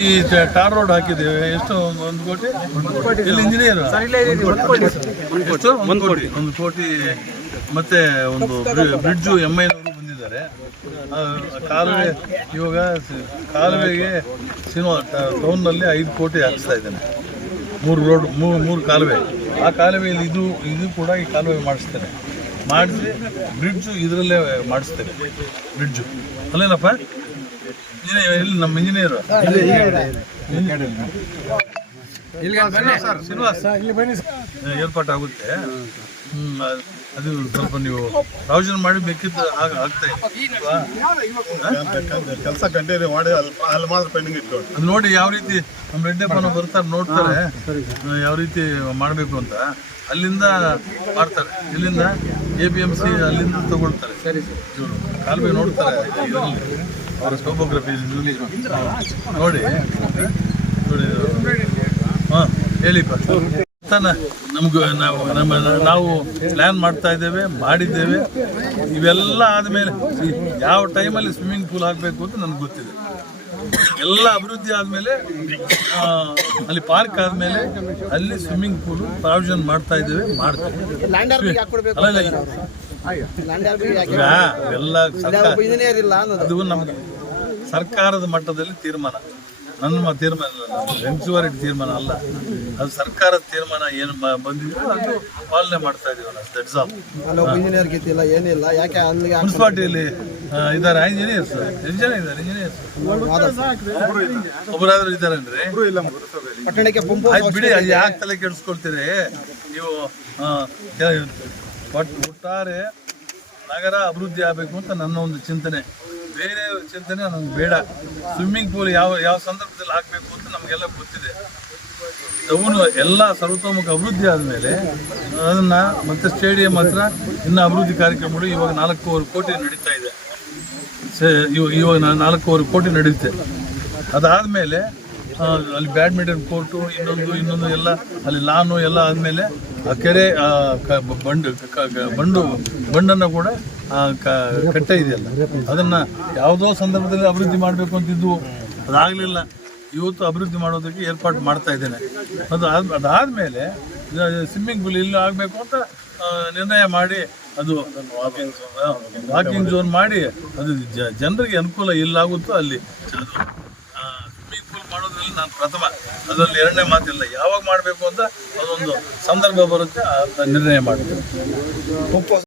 ಈ tar road ಹಾಕಿದ್ದೇವೆ. ಎಷ್ಟು? 1 ಕೋಟಿ. ಇಲ್ಲಿ ಇಂಜಿನಿಯರ್ ಎಷ್ಟು? 1 ಕೋಟಿ. ಮತ್ತೆ ಒಂದು ಬ್ರಿಡ್ಜು MIನವರು ಬಂದಿದ್ದಾರೆ. ಕಾಲುವೆ ಇವಾಗ ಕಾಲುವೆಗೆ ಟೌನ್ನಲ್ಲಿ 5 ಕೋಟಿ ಹಾಕಿಸ್ತಾ ಇದ್ದಾನೆ. 3 ರೋಡ್ 3 ಕಾಲುವೆ. ಆ ಕಾಲುವೆಯಲ್ಲಿ ಇದು ಕೂಡ ಈ ಕಾಲುವೆ ಮಾಡಿಸ್ತೇನೆ. ಮಾಡಿಸಿ ಬ್ರಿಡ್ಜು ಇದರಲ್ಲೇ ಮಾಡಿಸ್ತೇನೆ. ಬ್ರಿಡ್ಜು ಅಲ್ಲೇನಪ್ಪ ಇಲ್ಲಿ ನಮ್ಮ ಇಂಜಿನಿಯರು ಶ್ರೀನಿವಾಸ್ ಏರ್ಪಾಟ್ ಆಗುತ್ತೆ. ಅದು ಸ್ವಲ್ಪ ನೀವು ಪ್ರಾವಿಷನ್ ಮಾಡಿ ಬೇಕಿತ್ತು ಆಗ್ತಾ ಕೆಲಸ ಕಂಟಿನ್ಯೂ ಮಾಡಿ ಅಲ್ಲಿ ಮಾತ್ರ ಪೆಂಡಿಂಗ್ ಇಟ್ಕೊಂಡು ಅದು ನೋಡಿ ಯಾವ ರೀತಿ ನಮ್ಮ ರೆಡ್ಡಪ್ಪನ ಬರ್ತಾರೆ ನೋಡ್ತಾರೆ ಯಾವ ರೀತಿ ಮಾಡಬೇಕು ಅಂತ. ಅಲ್ಲಿಂದ ಮಾಡ್ತಾರೆ. ಇಲ್ಲಿಂದ APMC ಅಲ್ಲಿಂದ ತಗೊಳ್ತಾರೆ. ಸರಿ ಇವರು ಕಾಲುವೆ ನೋಡ್ತಾರೆ. ಇದರಲ್ಲಿ ಅವರ ಟೋಪೋಗ್ರಫಿ ನೋಡಿ ಹಾಂ ಹೇಳಿಪ್ಪ. ನಮ್ಗೆ ನಾವು ಪ್ಲ್ಯಾನ್ ಮಾಡ್ತಾ ಇದ್ದೇವೆ, ಮಾಡಿದ್ದೇವೆ. ಇವೆಲ್ಲ ಆದಮೇಲೆ ಯಾವ ಟೈಮಲ್ಲಿ ಸ್ವಿಮ್ಮಿಂಗ್ ಪೂಲ್ ಆಗಬೇಕು ಅಂತ ನನಗೆ ಗೊತ್ತಿದೆ. ಎಲ್ಲ ಅಭಿವೃದ್ಧಿ ಆದಮೇಲೆ ಅಲ್ಲಿ ಪಾರ್ಕ್ ಆದಮೇಲೆ ಅಲ್ಲಿ ಸ್ವಿಮ್ಮಿಂಗ್ ಪೂಲ್ ಪ್ರಾವಿಷನ್ ಮಾಡ್ತಾ ಇದ್ದೇವೆ, ಮಾಡ್ತೇವೆ. ಎಲ್ಲ ಅದು ನಮ್ಗೆ ಸರ್ಕಾರದ ಮಟ್ಟದಲ್ಲಿ ತೀರ್ಮಾನ, ನನ್ನ ತೀರ್ಮಾನ ಇಲ್ಲ, ರೆಂಚುವಾರಿ ತೀರ್ಮಾನ ಅಲ್ಲ. ಅದು ಸರ್ಕಾರದ ತೀರ್ಮಾನ ಏನು ಬಂದಿದ್ರು ಅದು ಪಾಲನೆ ಮಾಡ್ತಾ ಇದೀವಿ ನಾವು. That's all. ಮುನ್ಸಿಪಾಲಿಟಿಯಲ್ಲಿ ಇದ್ದಾರೆ ಇಂಜಿನಿಯರ್ಸ್. ಎಷ್ಟು ಜನ ಇದ್ದಾರೆ ಇಂಜಿನಿಯರ್ಸ್? ಒಬ್ಬರಾದ್ರೂ ಇದ್ದಾರೆ ಅಂದ್ರೆ ಆಯ್ತು ಬಿಡಿ. ಅದು ಯಾಕೆ ತಲೆ ಕೆಡಿಸ್ಕೊಳ್ತೀರಿ ನೀವು? ಒಟ್ಟಾರೆ ನಗರ ಅಭಿವೃದ್ಧಿ ಆಗಬೇಕು ಅಂತ ನನ್ನ ಒಂದು ಚಿಂತನೆ. ಬೇರೆ ಚಿಂತನೆ ನನಗೆ ಬೇಡ. ಸ್ವಿಮ್ಮಿಂಗ್ ಪೂಲ್ ಯಾವ ಸಂದರ್ಭದಲ್ಲಿ ಹಾಕಬೇಕು ಅಂತ ನಮಗೆಲ್ಲ ಗೊತ್ತಿದೆ. ಅವನು ಎಲ್ಲ ಸರ್ವತೋಮುಖ ಅಭಿವೃದ್ಧಿ ಆದಮೇಲೆ ಅದನ್ನು ಮತ್ತೆ ಸ್ಟೇಡಿಯಂ ಹತ್ರ ಇನ್ನೂ ಅಭಿವೃದ್ಧಿ ಕಾರ್ಯಕ್ರಮಗಳು ಇವಾಗ 4.25 ಕೋಟಿ ನಡೀತಾ ಇದೆ. ಇವಾಗ 4.25 ಕೋಟಿ ನಡೆಯುತ್ತೆ. ಅದಾದಮೇಲೆ ಅಲ್ಲಿ ಬ್ಯಾಡ್ಮಿಂಟನ್ ಕೋರ್ಟು ಇನ್ನೊಂದು ಎಲ್ಲ ಅಲ್ಲಿ ಲಾನು ಎಲ್ಲ ಆದಮೇಲೆ ಆ ಕೆರೆ ಬಂಡನ್ನು ಕೂಡ ಕಟ್ಟೆ ಇದೆಯಲ್ಲ ಅದನ್ನು ಯಾವುದೋ ಸಂದರ್ಭದಲ್ಲಿ ಅಭಿವೃದ್ಧಿ ಮಾಡಬೇಕು ಅಂತಿದ್ದು, ಅದಾಗಲಿಲ್ಲ. ಇವತ್ತು ಅಭಿವೃದ್ಧಿ ಮಾಡೋದಕ್ಕೆ ಏರ್ಪಾಡು ಮಾಡ್ತಾ ಇದ್ದೇನೆ. ಅದಾದಮೇಲೆ ಸ್ವಿಮ್ಮಿಂಗ್ ಪೂಲ್ ಇಲ್ಲಿ ಆಗಬೇಕು ಅಂತ ನಿರ್ಣಯ ಮಾಡಿ ಅದು ವಾಕಿಂಗ್ ಝೋನ್ ಮಾಡಿ ಅದು ಜನರಿಗೆ ಅನುಕೂಲ ಎಲ್ಲಾಗುತ್ತೋ ಅಲ್ಲಿ ಅದು ಸ್ವಿಮ್ಮಿಂಗ್ ಪೂಲ್ ಮಾಡೋದ್ರಲ್ಲಿ ನಾನು ಪ್ರಥಮ. ಅದರಲ್ಲಿ ಎರಡನೇ ಮಾತಿಲ್ಲ. ಯಾವಾಗ ಮಾಡಬೇಕು ಅಂತ ಅದೊಂದು ಸಂದರ್ಭ ಬರುತ್ತೆ, ನಿರ್ಣಯ ಮಾಡ್ತೀನಿ.